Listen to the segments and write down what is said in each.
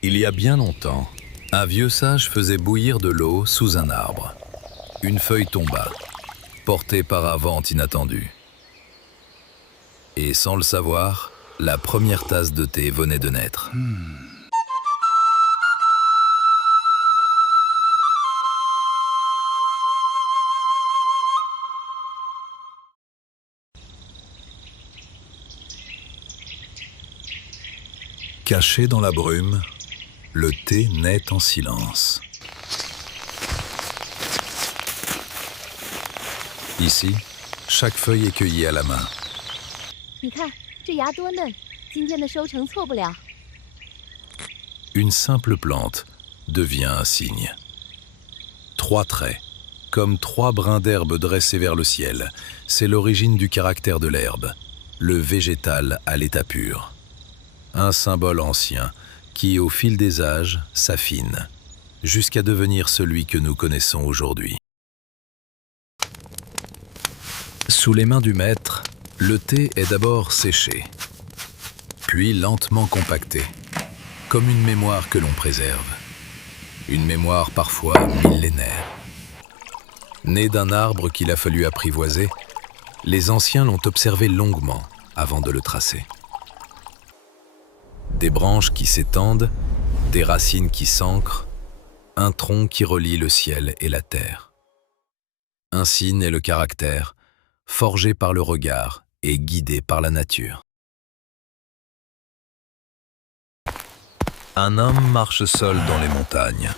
Il y a bien longtemps, un vieux sage faisait bouillir de l'eau sous un arbre. Une feuille tomba, portée par un vent inattendu. Et sans le savoir, la première tasse de thé venait de naître. Caché dans la brume, le thé naît en silence. Ici, chaque feuille est cueillie à la main. 你看，这芽多嫩，今天的收成错不了。 Une simple plante devient un cygne. 3 traits, comme 3 brins d'herbe dressés vers le ciel, c'est l'origine du caractère de l'herbe, le végétal à l'état pur. Un symbole ancien qui, au fil des âges, s'affine, jusqu'à devenir celui que nous connaissons aujourd'hui. Sous les mains du maître, le thé est d'abord séché, puis lentement compacté, comme une mémoire que l'on préserve. Une mémoire parfois millénaire. Née d'un arbre qu'il a fallu apprivoiser, les anciens l'ont observé longuement avant de le tracer. Des branches qui s'étendent, des racines qui s'ancrent, un tronc qui relie le ciel et la terre. Ainsi naît le caractère, forgé par le regard et guidé par la nature. Un homme marche seul dans les montagnes.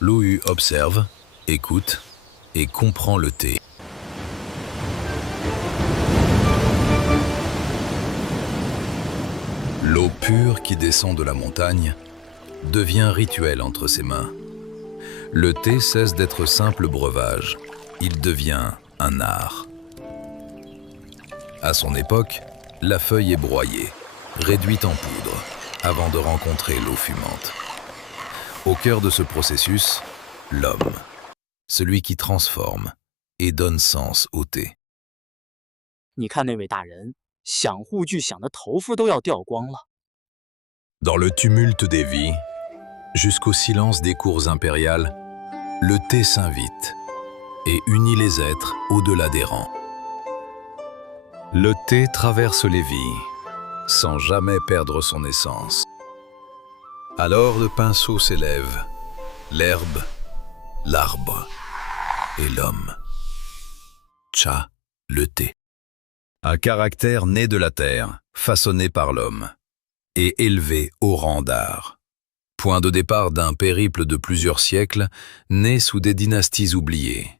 Louhu observe, écoute et comprend le thé. L'eau pure qui descend de la montagne devient rituel entre ses mains. Le thé cesse d'être simple breuvage. Il devient un art. À son époque, la feuille est broyée, réduite en poudre, avant de rencontrer l'eau fumante. Au cœur de ce processus, l'homme, celui qui transforme et donne sens au thé. 你看那位大人，想护具想的头发都要掉光了。 Dans le tumulte des vies, jusqu'au silence des cours impériales, le thé s'invite et unit les êtres au-delà des rangs. Le thé traverse les vies, sans jamais perdre son essence. Alors le pinceau s'élève, l'herbe, l'arbre et l'homme. Cha, le thé. Un caractère né de la terre, façonné par l'homme, et élevé au rang d'art. Point de départ d'un périple de plusieurs siècles, né sous des dynasties oubliées,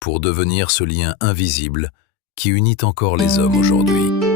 pour devenir ce lien invisible qui unit encore les hommes aujourd'hui.